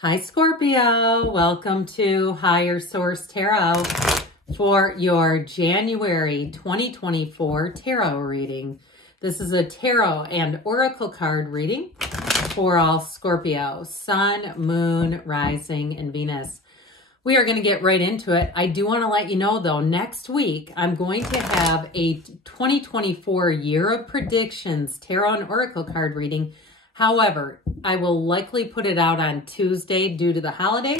Hi Scorpio, welcome to Higher Source Tarot for your January 2024 tarot reading. This is a tarot and oracle card reading for all Scorpio, Sun, Moon, Rising, and Venus. We are going to get right into it. I do want to let you know though, next week I'm going to have a 2024 Year of Predictions tarot and oracle card reading. However, I will likely put it out on Tuesday due to the holiday.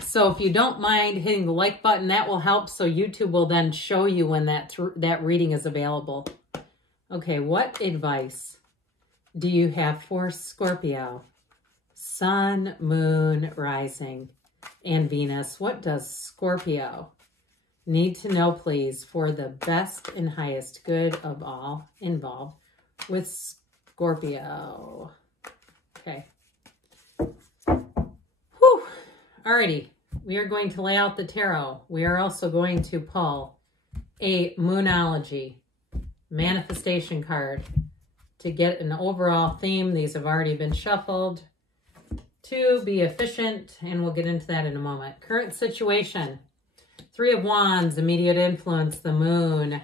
So if you don't mind hitting the like button, that will help. So YouTube will then show you when that reading is available. Okay, what advice do you have for Scorpio? Sun, Moon, Rising, and Venus. What does Scorpio need to know, please, for the best and highest good of all involved with Scorpio? Okay. Whew. Alrighty. We are going to lay out the tarot. We are also going to pull a Moonology manifestation card to get an overall theme. These have already been shuffled to be efficient, and we'll get into that in a moment. Current situation. Three of Wands, immediate influence, the Moon.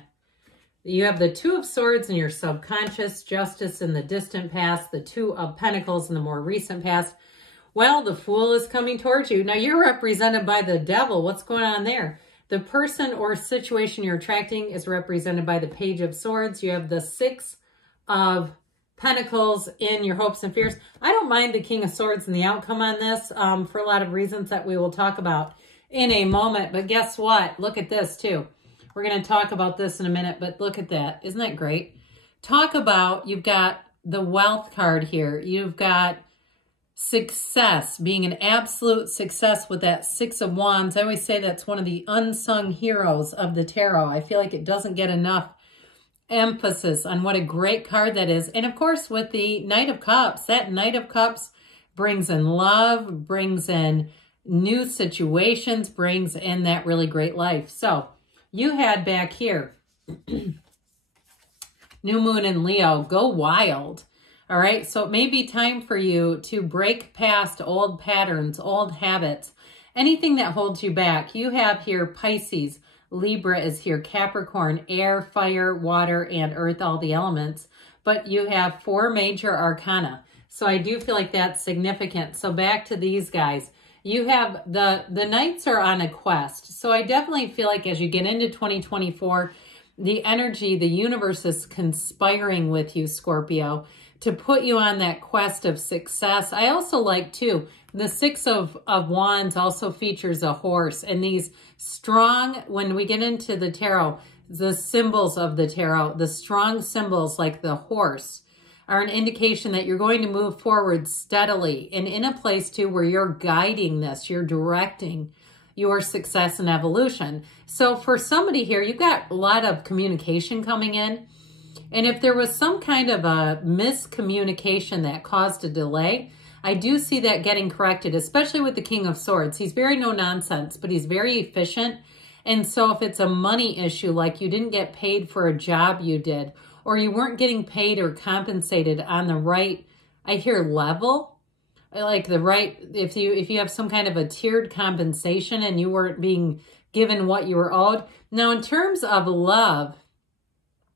You have the Two of Swords in your subconscious, Justice in the distant past, the Two of Pentacles in the more recent past. Well, the Fool is coming towards you. Now, you're represented by the Devil. What's going on there? The person or situation you're attracting is represented by the Page of Swords. You have the Six of Pentacles in your hopes and fears. I don't mind the King of Swords and the outcome on this for a lot of reasons that we will talk about in a moment. But guess what? Look at this, too. We're going to talk about this in a minute, but look at that. Isn't that great? Talk about, you've got the Wealth card here. You've got success, being an absolute success with that Six of Wands. I always say that's one of the unsung heroes of the tarot. I feel like it doesn't get enough emphasis on what a great card that is. And of course, with the Knight of Cups, that Knight of Cups brings in love, brings in new situations, brings in that really great life. So, you had back here, New Moon in Leo, go wild. All right, so it may be time for you to break past old patterns, old habits, anything that holds you back. You have here Pisces, Libra is here, Capricorn, air, fire, water, and earth, all the elements. But you have four major arcana. So I do feel like that's significant. So back to these guys. You have the Knights are on a quest. So I definitely feel like as you get into 2024, the energy, the universe is conspiring with you, Scorpio, to put you on that quest of success. I also like, too, the Six of Wands also features a horse. And these strong, when we get into the tarot, the symbols of the tarot, the strong symbols like the horse, are an indication that you're going to move forward steadily and in a place too where you're guiding this, you're directing your success and evolution. So for somebody here, you've got a lot of communication coming in. And if there was some kind of a miscommunication that caused a delay, I do see that getting corrected, especially with the King of Swords. He's very no nonsense, but he's very efficient. And so if it's a money issue, like you didn't get paid for a job you did, or you weren't getting paid or compensated on the right, I hear level, like the right, if you have some kind of a tiered compensation and you weren't being given what you were owed. Now, in terms of love,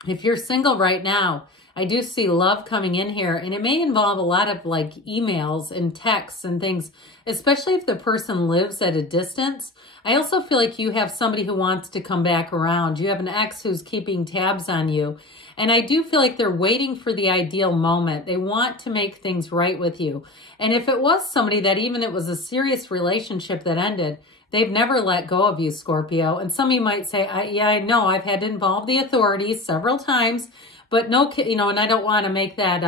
if you're single right now, I do see love coming in here, and it may involve a lot of like emails and texts and things, especially if the person lives at a distance. I also feel like you have somebody who wants to come back around. You have an ex who's keeping tabs on you. And I do feel like they're waiting for the ideal moment. They want to make things right with you. And if it was somebody that even it was a serious relationship that ended, they've never let go of you, Scorpio. And some of you might say, yeah, I know I've had to involve the authorities several times, but no, and I don't want to make that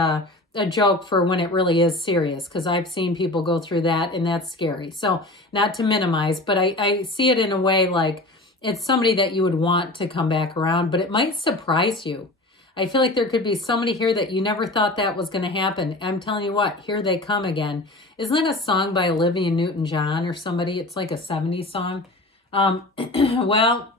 a joke for when it really is serious, because I've seen people go through that and that's scary. So not to minimize, but I see it in a way like it's somebody that you would want to come back around, but it might surprise you. I feel like there could be somebody here that you never thought that was going to happen. I'm telling you what, here they come again. Isn't that a song by Olivia Newton-John or somebody? It's like a 70s song. Well,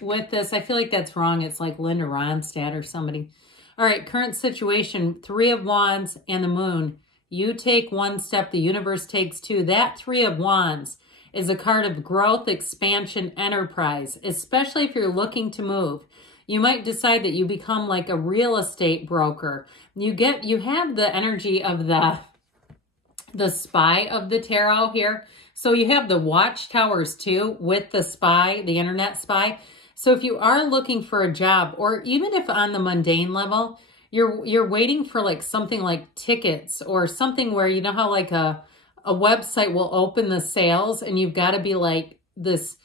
with this, I feel like that's wrong. It's like Linda Ronstadt or somebody. All right, current situation, Three of Wands and the Moon. You take one step, the universe takes two. That Three of Wands is a card of growth, expansion, enterprise, especially if you're looking to move. You might decide that you become like a real estate broker. You have the energy of the spy of the tarot here. So you have the watchtowers too with the spy, the internet spy. So if you are looking for a job, or even if on the mundane level, you're waiting for like something like tickets or something where, you know how like a website will open the sales and you've got to be like this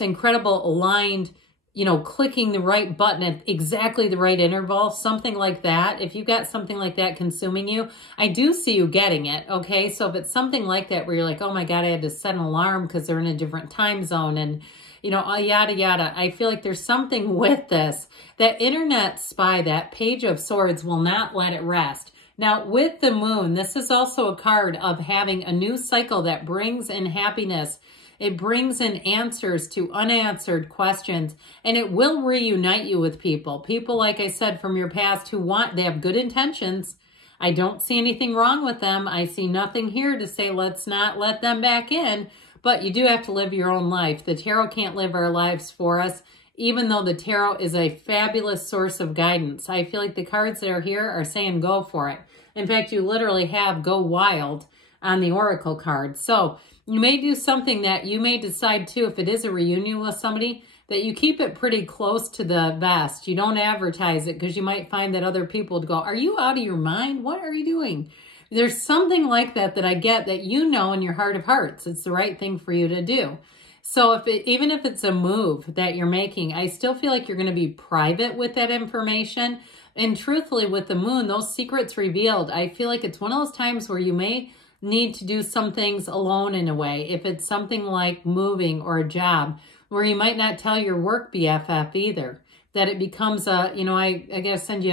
incredible aligned, you know, clicking the right button at exactly the right interval, something like that. If you've got something like that consuming you, I do see you getting it, okay? So if it's something like that where you're like, oh my God, I had to set an alarm because they're in a different time zone and, you know, yada, yada. I feel like there's something with this. That internet spy, that Page of Swords will not let it rest. Now, with the moon, this is also a card of having a new cycle that brings in happiness. It brings in answers to unanswered questions, and it will reunite you with people. People, like I said, from your past they have good intentions. I don't see anything wrong with them. I see nothing here to say let's not let them back in, but you do have to live your own life. The tarot can't live our lives for us, even though the tarot is a fabulous source of guidance. I feel like the cards that are here are saying go for it. In fact, you literally have go wild on the oracle card. So you may do something that you may decide too, if it is a reunion with somebody, that you keep it pretty close to the vest. You don't advertise it because you might find that other people would go, are you out of your mind? What are you doing? There's something like that I get that you know in your heart of hearts. It's the right thing for you to do. So even if it's a move that you're making, I still feel like you're going to be private with that information. And truthfully, with the moon, those secrets revealed, I feel like it's one of those times where you may need to do some things alone in a way. If it's something like moving or a job where you might not tell your work BFF either, that it becomes a, you know, I gotta send you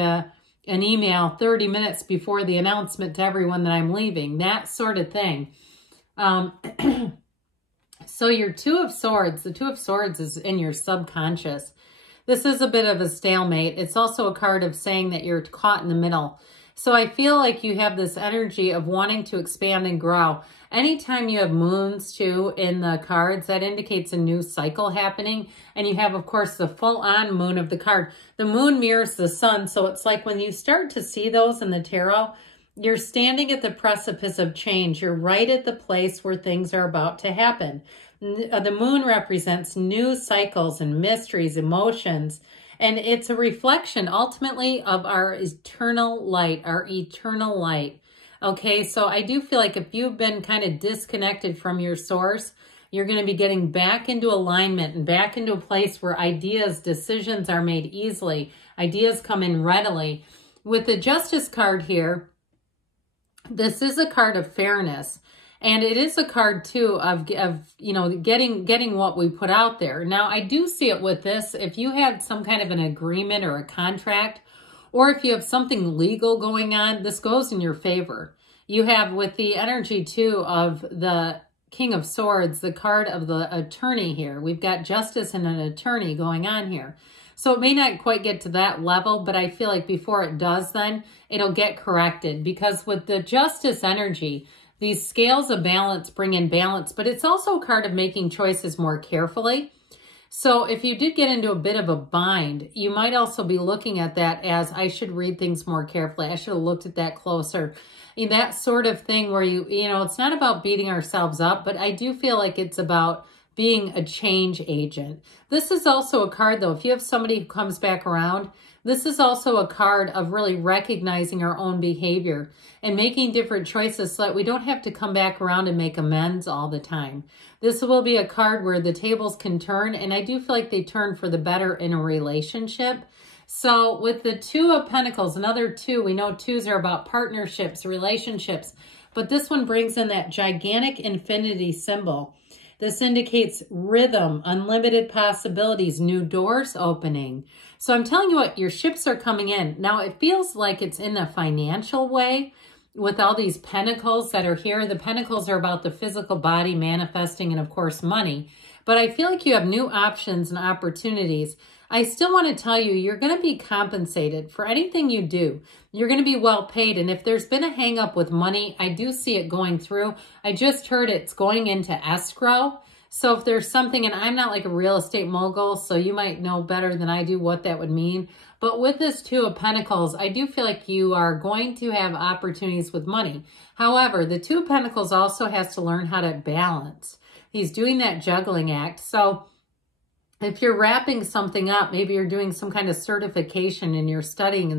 an email 30 minutes before the announcement to everyone that I'm leaving, that sort of thing. So your Two of Swords, the Two of Swords is in your subconscious. This is a bit of a stalemate. It's also a card of saying that you're caught in the middle. So I feel like you have this energy of wanting to expand and grow. Anytime you have moons too in the cards, that indicates a new cycle happening. And you have, of course, the full-on moon of the card. The moon mirrors the sun. So it's like when you start to see those in the tarot, you're standing at the precipice of change. You're right at the place where things are about to happen. The moon represents new cycles and mysteries, emotions, and it's a reflection ultimately of our eternal light, Okay, so I do feel like if you've been kind of disconnected from your source, you're going to be getting back into alignment and back into a place where ideas, decisions are made easily. Ideas come in readily. With the Justice card here, this is a card of fairness. And it is a card too of you know, getting what we put out there. Now, I do see it with this. If you had some kind of an agreement or a contract, or if you have something legal going on, this goes in your favor. You have with the energy too of the King of Swords, the card of the attorney here. We've got justice and an attorney going on here. So it may not quite get to that level, but I feel like before it does, then it'll get corrected. Because with the justice energy, these scales of balance bring in balance, but it's also a card of making choices more carefully. So if you did get into a bit of a bind, you might also be looking at that as, I should read things more carefully. I should have looked at that closer. That sort of thing where you know, it's not about beating ourselves up, but I do feel like it's about being a change agent. This is also a card, though, if you have somebody who comes back around, this is also a card of really recognizing our own behavior and making different choices so that we don't have to come back around and make amends all the time. This will be a card where the tables can turn, and I do feel like they turn for the better in a relationship. So with the Two of Pentacles, another two, we know twos are about partnerships, relationships, but this one brings in that gigantic infinity symbol. This indicates rhythm, unlimited possibilities, new doors opening. So I'm telling you what, your ships are coming in. Now, it feels like it's in a financial way with all these pentacles that are here. The pentacles are about the physical body manifesting and, of course, money. But I feel like you have new options and opportunities. I still want to tell you, you're going to be compensated for anything you do. You're going to be well paid. And if there's been a hang up with money, I do see it going through. I just heard it's going into escrow. So if there's something, and I'm not like a real estate mogul, so you might know better than I do what that would mean. But with this Two of Pentacles, I do feel like you are going to have opportunities with money. However, the Two of Pentacles also has to learn how to balance. He's doing that juggling act. So if you're wrapping something up, maybe you're doing some kind of certification and you're studying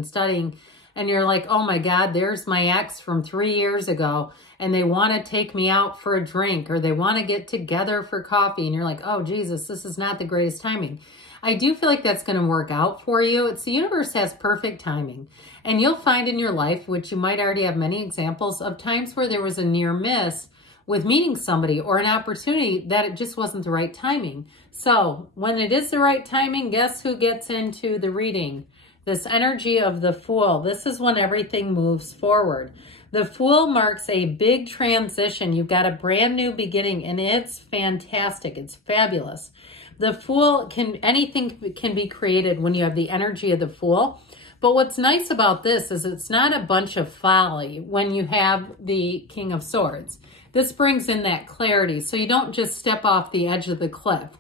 and you're like, oh my God, there's my ex from 3 years ago and they want to take me out for a drink or they want to get together for coffee. And you're like, oh Jesus, this is not the greatest timing. I do feel like that's going to work out for you. It's the universe has perfect timing. And you'll find in your life, which you might already have many examples of times where there was a near miss with meeting somebody or an opportunity that it just wasn't the right timing. So when it is the right timing, guess who gets into the reading? This energy of the Fool. This is when everything moves forward. The Fool marks a big transition. You've got a brand new beginning and it's fantastic. It's fabulous. The Fool anything can be created when you have the energy of the Fool. But what's nice about this is it's not a bunch of folly when you have the King of Swords. This brings in that clarity. So you don't just step off the edge of the cliff.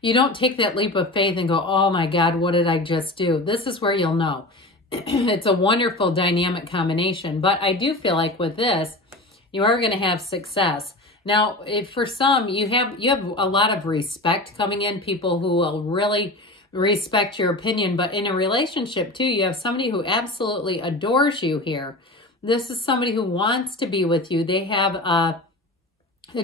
You don't take that leap of faith and go, oh my God, what did I just do? This is where you'll know. It's a wonderful dynamic combination. But I do feel like with this, you are going to have success. Now, if for some, you have a lot of respect coming in, people who will really respect your opinion. But in a relationship too, you have somebody who absolutely adores you here. This is somebody who wants to be with you. They have a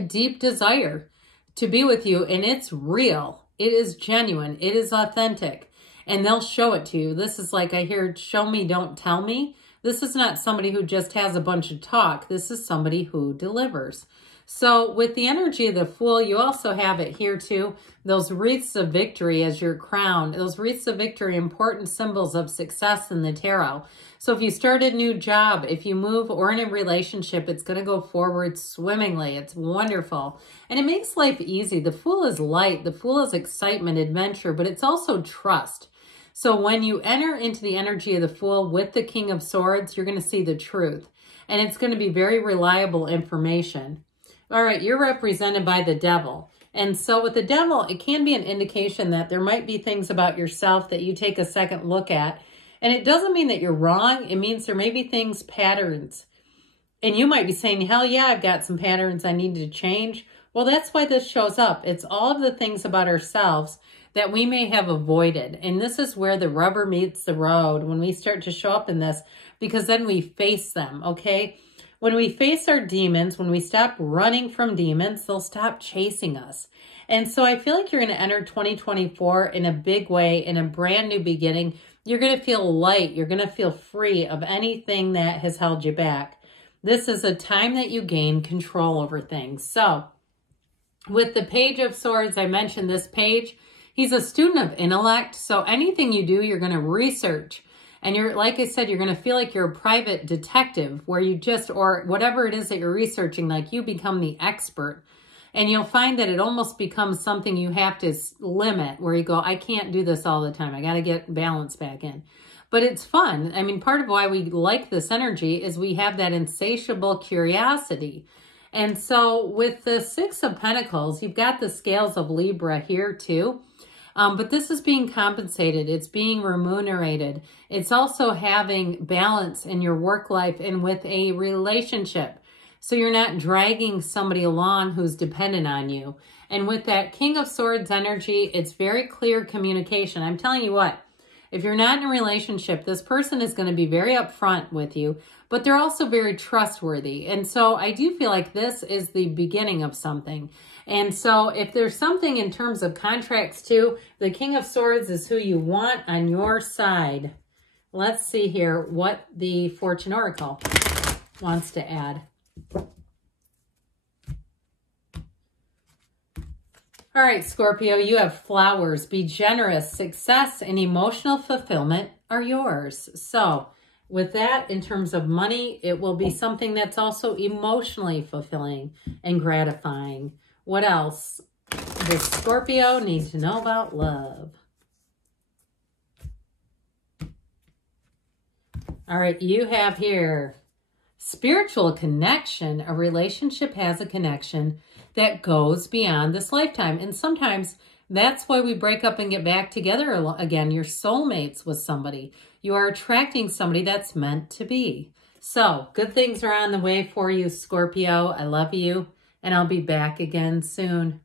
deep desire to be with you, and it's real. It is genuine. It is authentic, and they'll show it to you. This is like I hear, show me, don't tell me. This is not somebody who just has a bunch of talk. This is somebody who delivers. So with the energy of the Fool, you also have it here too. Those wreaths of victory as your crown. Those wreaths of victory, important symbols of success in the tarot. So if you start a new job, if you move or in a relationship, it's going to go forward swimmingly. It's wonderful. And it makes life easy. The Fool is light. The Fool is excitement, adventure, but it's also trust. So when you enter into the energy of the Fool with the King of Swords, you're going to see the truth. And it's going to be very reliable information. All right, you're represented by the Devil. And so with the Devil, it can be an indication that there might be things about yourself that you take a second look at. And it doesn't mean that you're wrong. It means there may be things, patterns. And you might be saying, hell yeah, I've got some patterns I need to change. Well, that's why this shows up. It's all of the things about ourselves that we may have avoided. And this is where the rubber meets the road when we start to show up in this, because then we face them, okay? When we face our demons, when we stop running from demons, they'll stop chasing us. And so I feel like you're going to enter 2024 in a big way, in a brand new beginning. You're going to feel light. You're going to feel free of anything that has held you back. This is a time that you gain control over things. So with the Page of Swords, I mentioned this page. He's a student of intellect. So anything you do, you're going to research. And you're, like I said, you're going to feel like you're a private detective where you just, or whatever it is that you're researching, like you become the expert. And you'll find that it almost becomes something you have to limit, where you go, I can't do this all the time. I got to get balance back in. But it's fun. I mean, part of why we like this energy is we have that insatiable curiosity. And so with the Six of Pentacles, you've got the scales of Libra here too. But this is being compensated. It's being remunerated. It's also having balance in your work life and with a relationship. So you're not dragging somebody along who's dependent on you. And with that King of Swords energy, it's very clear communication. I'm telling you what, if you're not in a relationship, this person is going to be very upfront with you, but they're also very trustworthy. And so I do feel like this is the beginning of something. And so if there's something in terms of contracts too, the King of Swords is who you want on your side. Let's see here what the Fortune Oracle wants to add. All right, Scorpio, you have flowers. Be generous. Success and emotional fulfillment are yours. So with that, in terms of money, it will be something that's also emotionally fulfilling and gratifying. What else does Scorpio need to know about love? All right, you have here spiritual connection. A relationship has a connection that goes beyond this lifetime. And sometimes that's why we break up and get back together again. You're soulmates with somebody. You are attracting somebody that's meant to be. So good things are on the way for you, Scorpio. I love you, and I'll be back again soon.